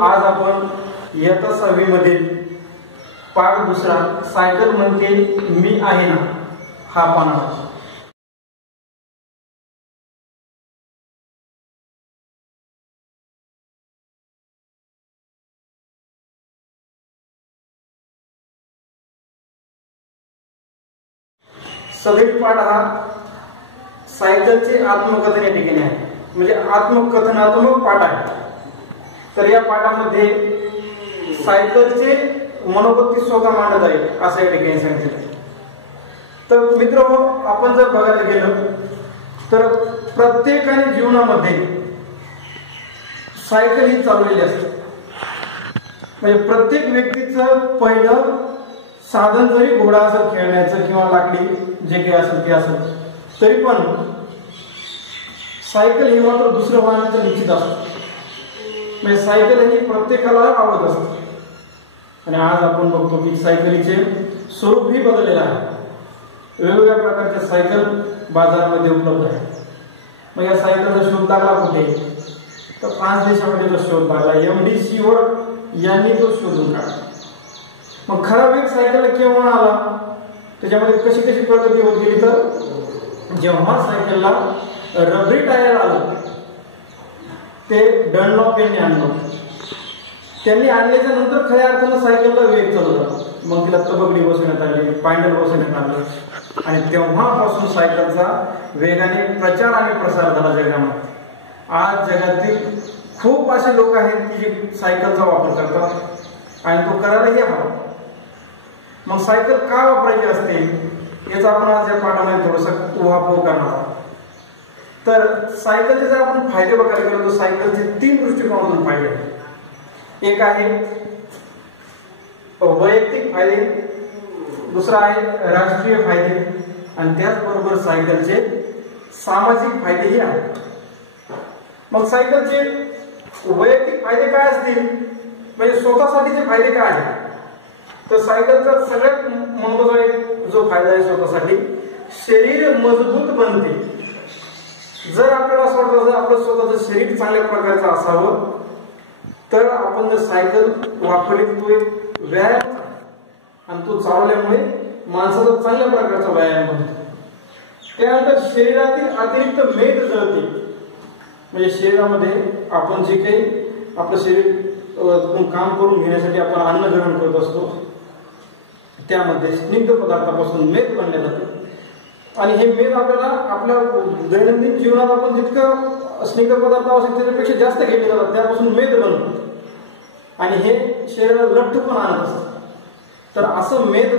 आज आपण इयत्ता 6वी मधील पाठ दुसरा सायकल म्हणते मी आहे ना हा पाहणार. सदरील पाठ हा सायकलचे आत्मकथन या ठिकाणी आहे, म्हणजे आत्मकथनात्मक पाठ आहे. तर या पाठामध्ये सायकलचे मनोगत स्वतः मांडत आहे असं या ठिकाणी सांगितलं आहे. तर मित्रांनो, आपण जर बघायला गेलं तर प्रत्येकाने जीवनामध्ये सायकल ही चालवलेली असते. म्हणजे प्रत्येक व्यक्तीचं पहिलं साधन जरी घोडा असेल खेळण्याचं किंवा लाकडी जे काही असेल ते असेल, तरी पण सायकल ही मात्र दुसरं वाहनाचं निश्चित असतं. म्हणजे सायकल ही प्रत्येकाला आवडत असते. आणि आज आपण बघतो की सायकलीचे स्वरूप ही बदललेलं आहे. वेगवेगळ्या प्रकारच्या सायकल बाजारामध्ये उपलब्ध आहे. मग या सायकलचा शोध लागला कुठे, तर फ्रान्स देशामध्ये तो शोध लागला. MD सीवर्ड यांनी तो शोधून काढला. मग खरा वेग सायकलला केव्हा आला, त्याच्यामध्ये कशी कशी प्रगती होत गेली, तर जेव्हा सायकलला रबरी टायर आलं ते डनलॉप यांनी आणलं. त्यांनी आणल्याच्या नंतर खऱ्या अर्थानं सायकलला वेग चालू झाला. मग तिला तबगडी बसवण्यात आली, पॅन्डल बसवण्यात आलं आणि तेव्हापासून सायकलचा वेगाने प्रचार आणि प्रसार झाला जगामध्ये. आज जगातील खूप असे लोक आहेत की जे सायकलचा वापर करतात आणि तो करायलाही हवा. मग सायकल का वापरायची असते याचा आपण आज या पाठामध्ये थोडासा उहापोह करणार आहोत. तर सायकलचे जर आपण फायदे बघायला गेलो तर सायकलचे 3 दृष्टिकोनातून फायदे आहेत. एक आहे वैयक्तिक फायदे, दुसरा आहे राष्ट्रीय फायदे आणि त्याचबरोबर सायकलचे सामाजिक फायदेही आहेत. मग सायकलचे वैयक्तिक फायदे काय असतील, म्हणजे स्वतःसाठीचे फायदे काय आहेत, तर सायकलचा सगळ्यात महत्त्वाचा जो फायदा आहे स्वतःसाठी, शरीर मजबूत बनते. जर आपल्याला असं वाटतं जर आपलं स्वतःचं शरीर चांगल्या प्रकारचं असावं तर आपण जर सायकल वापरली तो एक व्यायाम आणि तो चालवल्यामुळे माणसाचा चांगल्या प्रकारचा व्यायाम बनतो. त्यानंतर शरीरातील अतिरिक्त मेद जळते. म्हणजे शरीरामध्ये आपण जे काही आपलं शरीर काम करून घेण्यासाठी आपण अन्न ग्रहण करत असतो त्यामध्ये स्निग्ध पदार्थापासून मेद बनले जाते. आणि हे मेद आपल्याला आपल्या दैनंदिन जीवनात आपण जितकं स्निग्ध पदार्थ आवश्यक त्याच्यापेक्षा जास्त घेतले जातात, त्यापासून मेद बनतो आणि हे शरीराला लठ्ठ पण आणत असतं. तर असं मेद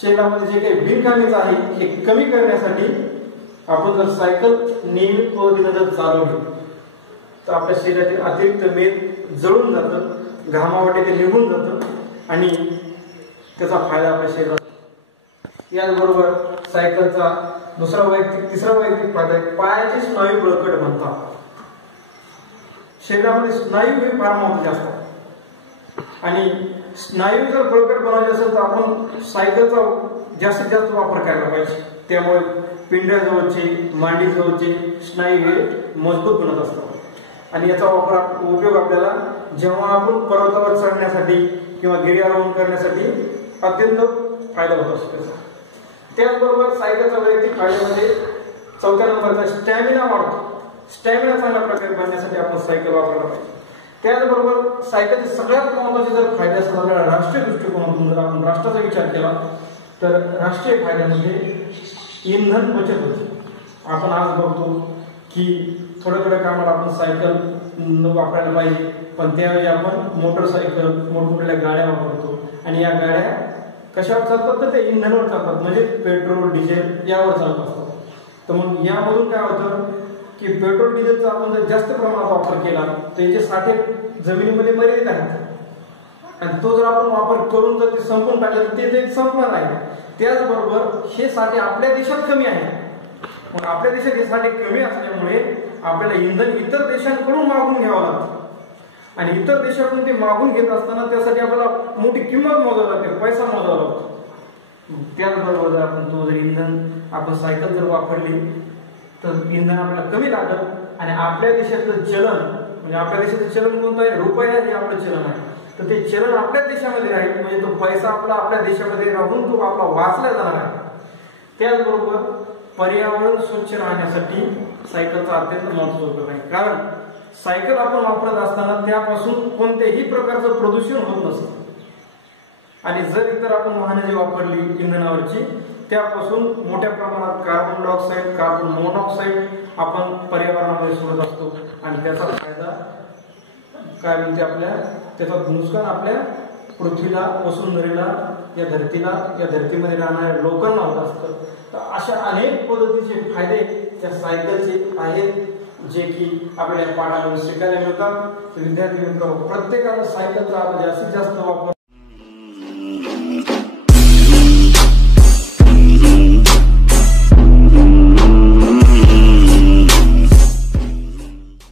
शरीरामध्ये जे काही बिनकामीचं आहे हे कमी करण्यासाठी आपण जर सायकल नियमित पद्धतीने जर चालवली तर आपल्या शरीरातील अतिरिक्त मेद जळून जातं, घामावाटे ते निघून जातं आणि त्याचा फायदा आपल्या शरीरात. याचबरोबर सायकलचा तिसरा वैयक्तिक फायदा आहे पायाचे स्नायू बळकट बनतात. शरीरामध्ये स्नायू हे फार महत्त्वाचे असतात आणि स्नायू जर बळकट बनवायचे असेल तर आपण सायकलचा जास्तीत जास्त वापर करायला पाहिजे. त्यामुळे पिंड्याजवळचे मांडीजवळचे स्नायू हे मजबूत बनत असतात आणि याचा उपयोग आपल्याला जेव्हा आपण पर्वतावर चढण्यासाठी किंवा गिर्यारोहण करण्यासाठी अत्यंत फायदा होत असतो. त्याचबरोबर सायकलचा वैयक्तिक फायद्यामध्ये 4थ्या नंबरचा स्टॅमिना वाढतो. स्टॅमिना चांगल्या प्रकारे बनण्यासाठी आपण सायकल वापरायला पाहिजे. त्याचबरोबर सायकलचे सगळ्यात महत्त्वाचे जर फायदे असतात आपल्याला राष्ट्रीय दृष्टिकोनातून जर आपण राष्ट्राचा विचार केला तर राष्ट्रीय फायद्यामध्ये इंधन बचत होते. आपण आज बघतो की थोड्या कामाला आपण सायकल वापरायला पाहिजे, पण त्यावेळी आपण मोटरसायकल मोठमोठ्या गाड्या वापरतो आणि या गाड्या कशावर चालतात तर ते इंधनावर चालतात, म्हणजे पेट्रोल डिझेल यावर चालत असतात. तर मग यामधून काय होतं की पेट्रोल डिझेलचा आपण जर जास्त प्रमाणात वापर केला तर याचे साठे जमिनीमध्ये मर्यादित आहेत आणि तो जर आपण वापर करून जर ते संपून टाकलं तर ते संपणार आहे. त्याचबरोबर हे साठे आपल्या देशात कमी आहे. मग आपल्या देशात हे साठे कमी असल्यामुळे आपल्याला इंधन इतर देशांकडून मागून घ्यावं लागतं आणि इतर देशाकडून ते मागून घेत असताना त्यासाठी आपल्याला मोठी किंमत मोजावी लागते, पैसा मोजावा लागतो. त्याचबरोबर जर आपण तो जर इंधन आपण सायकल जर वापरली तर इंधन आपल्याला कमी लागत आणि आपल्या देशातलं चलन म्हणजे आपल्या देशाचं चलन कोणतं आहे? रुपया हे आपलं चलन आहे. तर ते चलन आपल्या देशामध्ये राहील, म्हणजे तो पैसा आपल्या देशामध्ये राहून तो आपला वाचला जाणार आहे. त्याचबरोबर पर्यावरण स्वच्छ राहण्यासाठी सायकलचा अत्यंत महत्त्वपूर्ण आहे. कारण सायकल आपण वापरत असताना त्यापासून कोणत्याही प्रकारचं प्रदूषण होत नसतं. आणि जर इतर आपण वाहने जी वापरली इंधनावरची, त्यापासून मोठ्या प्रमाणात कार्बन डायऑक्साईड, कार्बन मोनॉक्साईड आपण पर्यावरणामध्ये सोडत असतो. आणि त्याचा फायदा काय म्हणजे त्याचा नुकसान आपल्या पृथ्वीला, वसुंधरेला, या धरतीमध्ये राहणाऱ्या लोकांना होत असतं. तर अशा अनेक पद्धतीचे फायदे त्या सायकलचे आहेत, जे की आपल्याला पाठामध्ये शिकायला मिळतात. विद्यार्थी मित्रांनो, प्रत्येकानं सायकलचा जास्तीत जास्त वापर